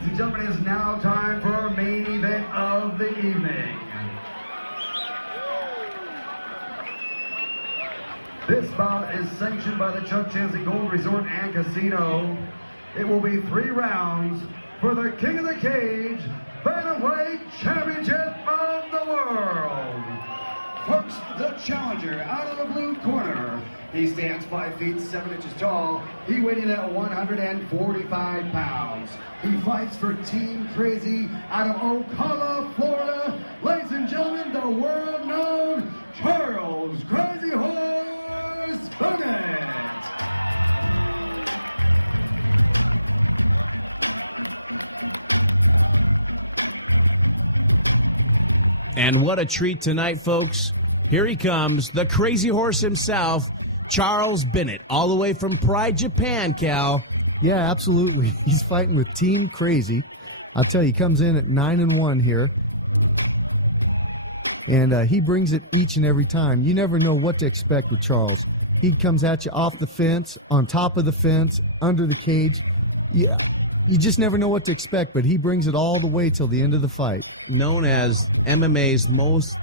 Ladies and gentlemen, it is now time for our main event of the evening. This bout is sanctioned by the Chuck Chansey Gold Resort and Casino. It will be 3 rounds for the King of the Cage Bantamweight Championship of the World. First, the challenger out of the blue corner. He stands 5 feet 7 inches tall. He weighed in at 145 pounds. He fights for Team Krazy out of Ocala, Florida. Ladies and gentlemen, the world-known Charles Krazy Horse Bennet. And what a treat tonight, folks. Here he comes, the Crazy Horse himself, Charles Bennet, all the way from Pride, Japan, Cal. Yeah, absolutely. He's fighting with Team Krazy. I'll tell you, he comes in at 9-1 here. And he brings it each and every time. You never know what to expect with Charles. He comes at you off the fence, on top of the fence, under the cage. Yeah. You just never know what to expect, but he brings it all the way till the end of the fight. Known as MMA's most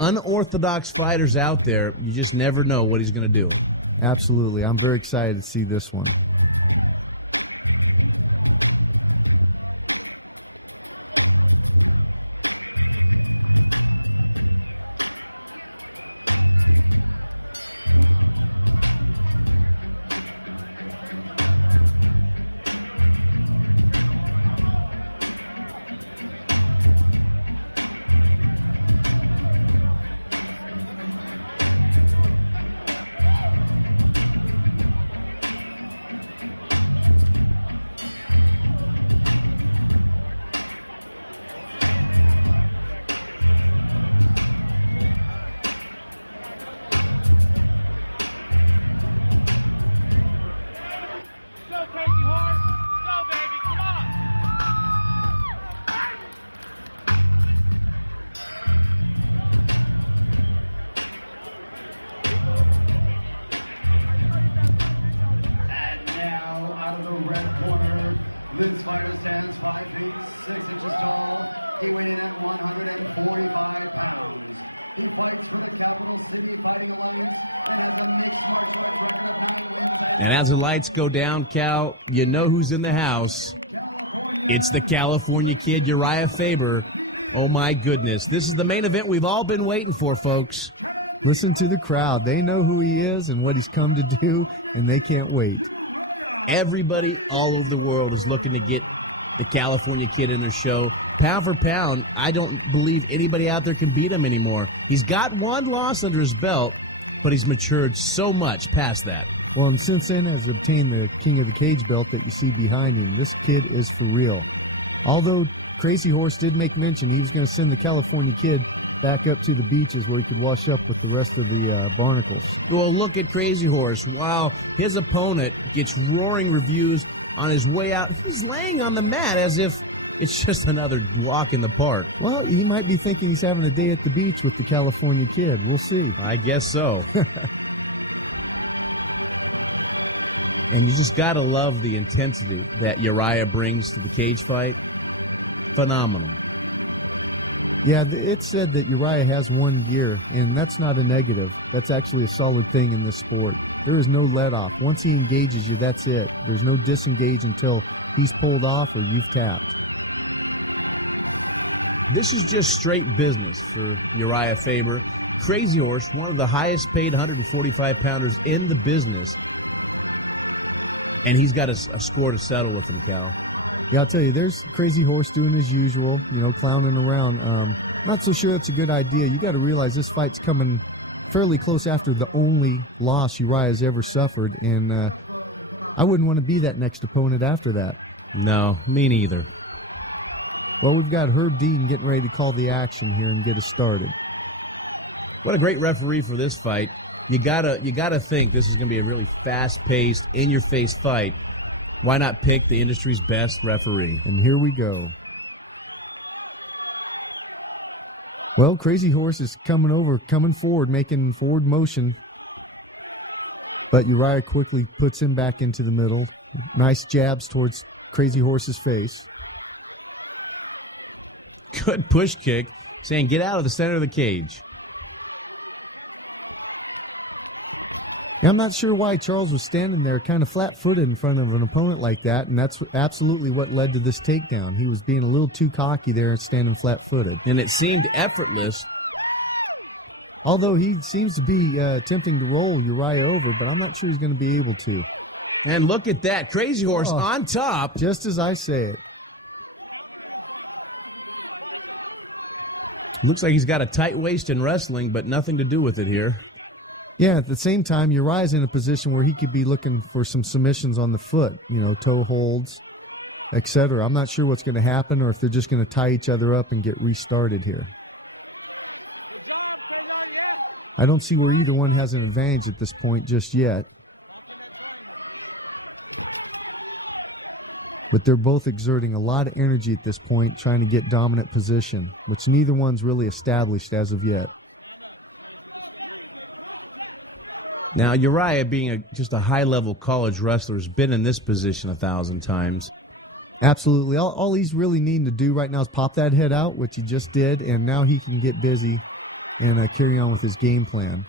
unorthodox fighters out there, you just never know what he's going to do. Absolutely. I'm very excited to see this one. This fighter stands 5 feet 6 inches tall. He weighed in at 145 pounds. He fights for the Capital City Fighting Alliance and has a mixed martial arts record of 9 wins. And as the lights go down, Cal, you know who's in the house. It's the California Kid, Urijah Faber. Oh my goodness, this is the main event we've all been waiting for, folks. Listen to the crowd. They know who he is and what he's come to do, and they can't wait. Everybody all over the world is looking to get the California Kid in his show. Pound for pound, I don't believe anybody out there can beat him anymore. He's got 1 loss under his belt, but he's matured so much past that. Well, and since then has obtained the King of the Cage belt that you see behind him. This kid is for real. Although Crazy Horse did make mention he was going to send the California Kid back up to the beaches where he could wash up with the rest of the barnacles. Well, look at Crazy Horse. Wow, his opponent gets roaring reviews on his way out. He's laying on the mat as if it's just another walk in the park. Well, he might be thinking he's having a day at the beach with the California Kid. We'll see. I guess so. And you just got to love the intensity that Urijah brings to the cage fight. Phenomenal. Yeah, it's said that Urijah has 1 gear, and that's not a negative. That's actually a solid thing in this sport. There is no let-off. Once he engages you, that's it. There's no disengage until he's pulled off or you've tapped. This is just straight business for Urijah Faber. Crazy Horse, one of the highest-paid 145-pounders in the business. And he's got a score to settle with him, Cal. Yeah, I'll tell you, there's Crazy Horse doing his usual, clowning around. Not so sure it's a good idea. You got to realize this fight's coming fairly close after the only loss Urijah's ever suffered, and I wouldn't want to be that next opponent after that. No, me neither. Well, we've got Herb Dean getting ready to call the action here and get us started. What a great referee for this fight. You gotta think this is going to be a really fast-paced, in-your-face fight. Why not pick the industry's best referee? And here we go. Well, Crazy Horse is coming forward, making forward motion. But Urijah quickly puts him back into the middle. Nice jabs towards Crazy Horse's face. Good push kick, saying get out of the center of the cage. I'm not sure why Charles was standing there kind of flat-footed in front of an opponent like that, and that's absolutely what led to this takedown. He was being a little too cocky there and standing flat-footed. And it seemed effortless. Although he seems to be attempting to roll Urijah over, but I'm not sure he's going to be able to. And look at that. Crazy Horse on top. Just as I say it. Looks like he's got a tight waist in wrestling, but nothing to do with it here. Yeah, at the same time, Urijah's in a position where he could be looking for some submissions on the foot, toe holds, etc. I'm not sure what's going to happen or if they're just going to tie each other up and get restarted here. Good job, Krazy, yeah. I don't see where either one has an advantage at this point just yet. But they're both exerting a lot of energy at this point, trying to get dominant position, which neither one's really established as of yet. Now, Urijah, being just a high-level college wrestler, has been in this position 1,000 times. Absolutely. All he's really needing to do right now is pop that head out, which he just did, and now he can get busy and carry on with his game plan.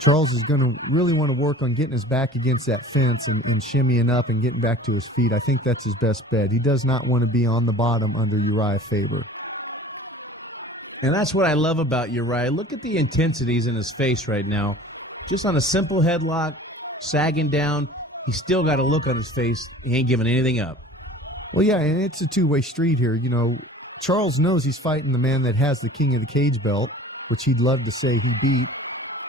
Charles is going to really want to work on getting his back against that fence and shimmying up and getting back to his feet. I think that's his best bet. He does not want to be on the bottom under Urijah Faber. And that's what I love about Urijah. Look at the intensities in his face right now. Just on a simple headlock, sagging down, he's still got a look on his face. He ain't giving anything up. Well, yeah, and it's a two-way street here. Charles knows he's fighting the man that has the King of the Cage belt, which he'd love to say he beat.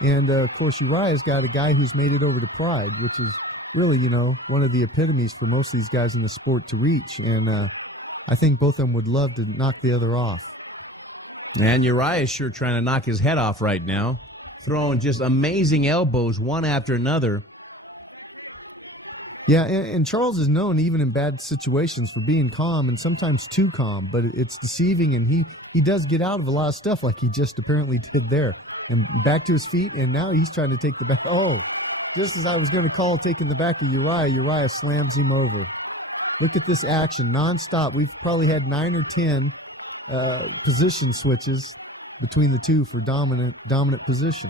And, of course, Urijah's got a guy who's made it over to Pride, which is really, one of the epitomes for most of these guys in the sport to reach. And I think both of them would love to knock the other off. And Urijah's sure trying to knock his head off right now. Throwing just amazing elbows one after another. Yeah, and Charles is known even in bad situations for being calm and sometimes too calm, but it's deceiving, and he does get out of a lot of stuff like he just apparently did there. And back to his feet, and now he's trying to take the back. Oh, just as I was going to call taking the back of Urijah slams him over. Look at this action, nonstop. We've probably had 9 or 10 position switches between the two for dominant position.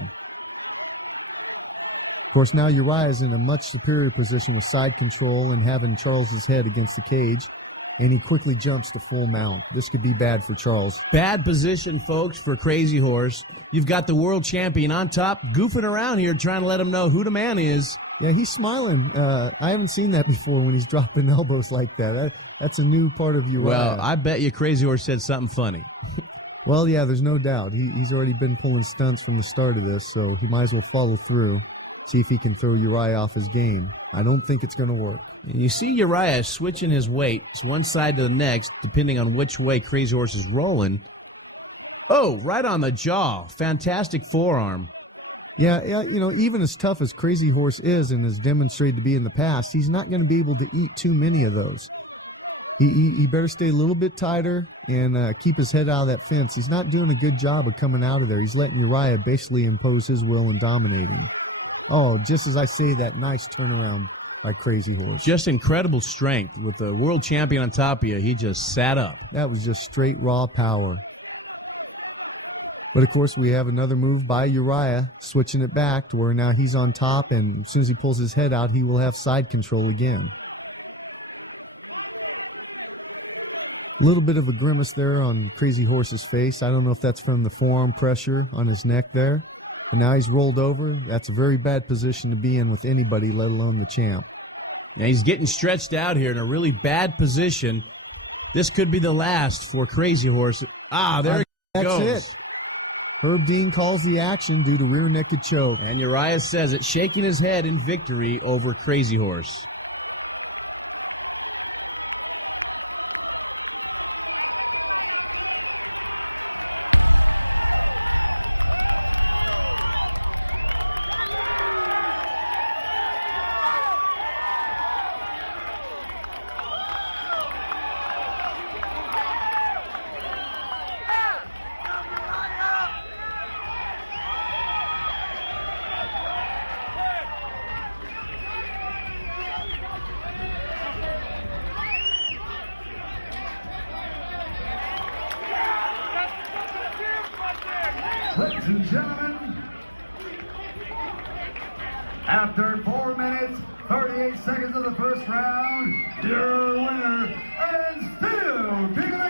Of course, now Urijah's in a much superior position with side control and having Charles's head against the cage, and he quickly jumps to full mount. This could be bad for Charles. Bad position, folks, for Crazy Horse. You've got the world champion on top, goofing around here, trying to let him know who the man is. Yeah, he's smiling. I haven't seen that before when he's dropping elbows like that. That's a new part of Urijah. Well, I bet you Crazy Horse said something funny. Well, yeah, there's no doubt. He's already been pulling stunts from the start of this, so he might as well follow through, see if he can throw Urijah off his game. I don't think it's going to work. You see Urijah switching his weight to one side to the next, depending on which way Crazy Horse is rolling. Oh, right on the jaw. Fantastic forearm. Yeah, even as tough as Crazy Horse is and has demonstrated to be in the past, he's not going to be able to eat too many of those. He better stay a little bit tighter and keep his head out of that fence. He's not doing a good job of coming out of there. He's letting Urijah basically impose his will and dominate him. Oh, just as I say that, nice turnaround by Crazy Horse. Just incredible strength. With the world champion on top of you, he just sat up. That was just straight raw power. But, of course, we have another move by Urijah, switching it back to where now he's on top, and as soon as he pulls his head out, he will have side control again. A little bit of a grimace there on Crazy Horse's face. I don't know if that's from the forearm pressure on his neck there. And now he's rolled over. That's a very bad position to be in with anybody, let alone the champ. And he's getting stretched out here in a really bad position. This could be the last for Crazy Horse. There it goes. That's it. Herb Dean calls the action due to rear naked choke. And Urijah says it, shaking his head in victory over Crazy Horse. Ladies and gentlemen, after 4 minutes, 38 seconds of the first round, your winner, and still King of the